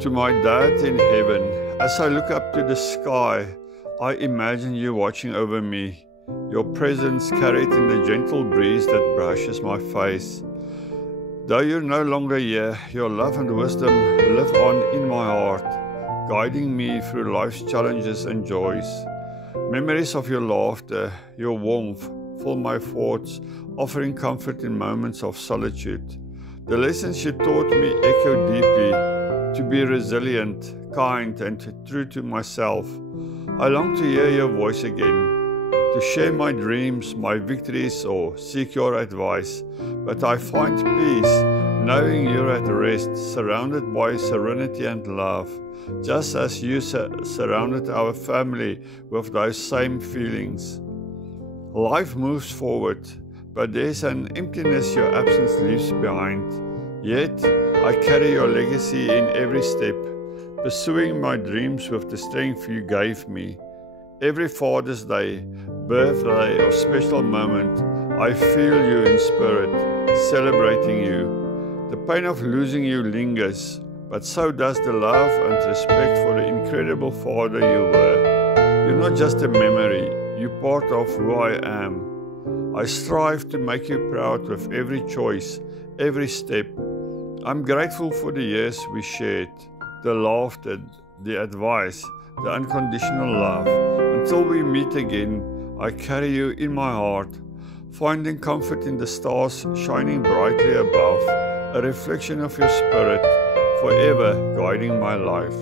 To my dad in heaven, as I look up to the sky, I imagine you watching over me, your presence carried in the gentle breeze that brushes my face. Though you're no longer here, your love and wisdom live on in my heart, guiding me through life's challenges and joys. Memories of your laughter, your warmth, fill my thoughts, offering comfort in moments of solitude. The lessons you taught me echo deeply, to be resilient, kind, and true to myself. I long to hear your voice again, to share my dreams, my victories, or seek your advice. But I find peace, knowing you're at rest, surrounded by serenity and love, just as you surrounded our family with those same feelings. Life moves forward, but there's an emptiness your absence leaves behind. Yet, I carry your legacy in every step, pursuing my dreams with the strength you gave me. Every Father's Day, birthday, or special moment, I feel you in spirit, celebrating you. The pain of losing you lingers, but so does the love and respect for the incredible father you were. You're not just a memory, you're part of who I am. I strive to make you proud with every choice, every step. I'm grateful for the years we shared, the laughter, the advice, the unconditional love. Until we meet again, I carry you in my heart, finding comfort in the stars shining brightly above, a reflection of your spirit, forever guiding my life.